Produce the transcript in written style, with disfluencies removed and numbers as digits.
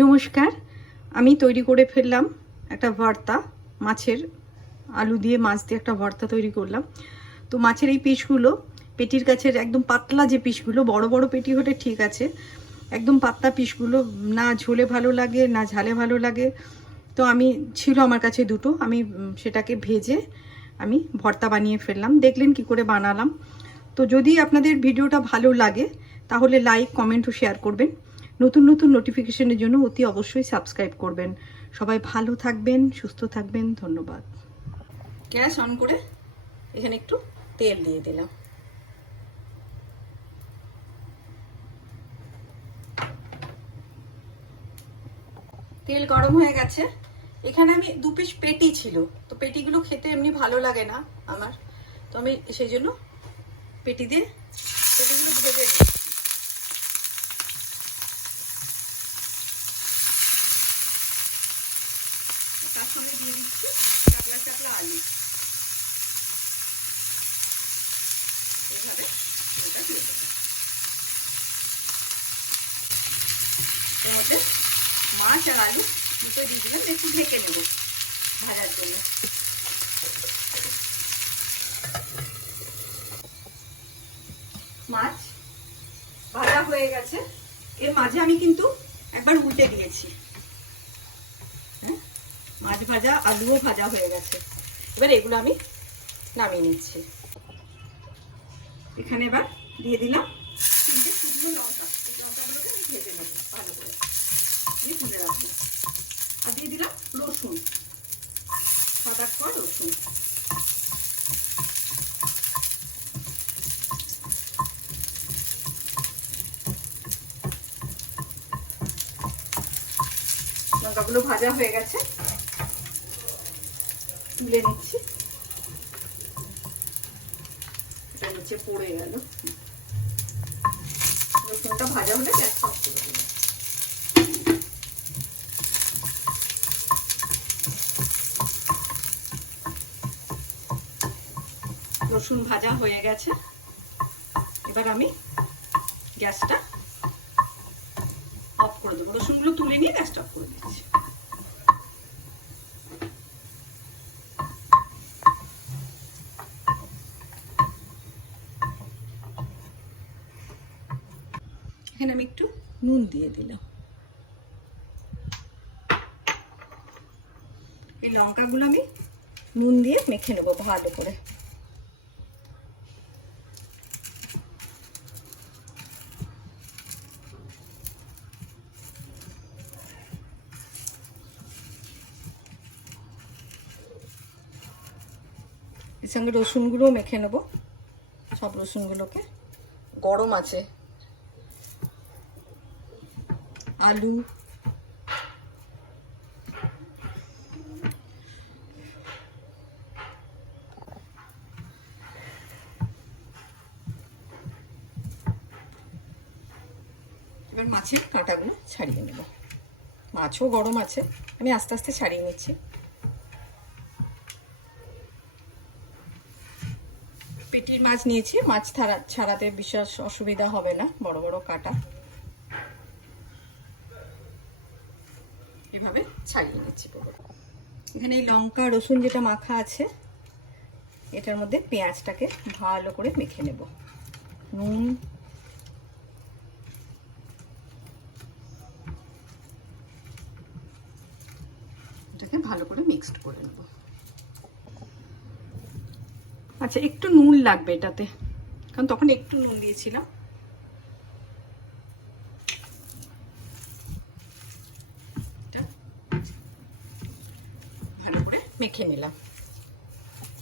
নমস্কার, আমি তৈরি করে ফেললাম একটা ভর্তা। মাছের আলু দিয়ে মাছ দিয়ে একটা ভর্তা তৈরি করলাম। তো মাছের এই পিসগুলো পেটির কাছের একদম পাতলা যে পিসগুলো, বড় বড় পেটি হলে ঠিক আছে, একদম পাতলা পিসগুলো না ঝোলে ভালো লাগে না ঝালে ভালো লাগে। তো ছিল আমার কাছে দুটো, আমি সেটাকে ভেজে আমি ভর্তা বানিয়ে ফেললাম। দেখলেন কি করে বানালাম। তো যদি আপনাদের ভিডিওটা ভালো লাগে তাহলে লাইক, কমেন্ট ও শেয়ার করবেন। নতুন নতুন নোটিফিকেশনের জন্য অতি অবশ্যই সাবস্ক্রাইব করবেন। সবাই ভালো থাকবেন, সুস্থ থাকবেন। ধন্যবাদ। গ্যাস অন করে এখানে একটু তেল দিয়ে দিলাম। তেল গরম হয়ে গেছে। এখানে আমি 2 পিস পেটি ছিল, তো পেটিগুলো খেতে এমনি ভালো লাগে না আমার, তো আমি সেই জন্য পেটিগুলো ভেজে নিই। তার সঙ্গে দিয়ে দিচ্ছি চাকলা চাকলা আলু। এভাবে এটা দিয়ে দেবো। এর মধ্যে মাছ আর আলু দুটো দিয়ে দিলাম, একটু ঢেকে নেব ভাজার জন্য। মাছ ভাজা হয়ে গেছে। এর মাঝে আমি কিন্তু একবার উল্টে দিয়েছি। হ্যাঁ, মাছ ভাজা আলুও ভাজা হয়ে গেছে। এবার এগুলো আমি নামিয়ে নিচ্ছি। এখানে এবার দিয়ে দিলাম 3টে শুকনো লঙ্কা। এই লঙ্কাগুলোকে আমি ভেজে নেবো ভালো করে, দিয়ে তুলে রাখবো। আর দিয়ে দিলাম রসুন, 7-8 কোয়া রসুন। লঙ্কাগুলো ভাজা হয়ে গেছে, তুলে নিচ্ছি। এটা নিচে পড়ে গেল। রসুনটা ভাজা হলে গ্যাসটা অফ করে দেবো। রসুন ভাজা হয়ে গেছে, এবার আমি গ্যাসটা অফ করে দেবো। রসুনগুলো তুলে নিয়ে গ্যাসটা অফ করে দিচ্ছি। এখানে আমি একটু নুন দিয়ে দিলাম। এই লঙ্কাগুলো আমি নুন দিয়ে মেখে নেবো ভালো করে। এর সঙ্গে রসুনগুলো মেখে নেবো, সব রসুনগুলোকে। গরম আছে, আলু, এবার মাছের কাঁটাগুলো ছাড়িয়ে নেব। মাছও গরম আছে, আমি আস্তে আস্তে ছাড়িয়ে নিচ্ছি। পেটির মাছ নিয়েছি, মাছ ছাড়াতে বিশেষ অসুবিধা হবে না, বড় বড় কাঁটা। এভাবে ছাড়িয়ে নিচ্ছি পুরো। এখানে এই লঙ্কা রসুন যেটা মাখা আছে, এটার মধ্যে পেঁয়াজটাকে ভালো করে মেখে নেব। নুন, এটাকে ভালো করে মিক্সড করে নেব। আচ্ছা, একটু নুন লাগবে এটাতে, কারণ তখন একটু নুন দিয়েছিলাম। ভালো করে মেখে নিলাম।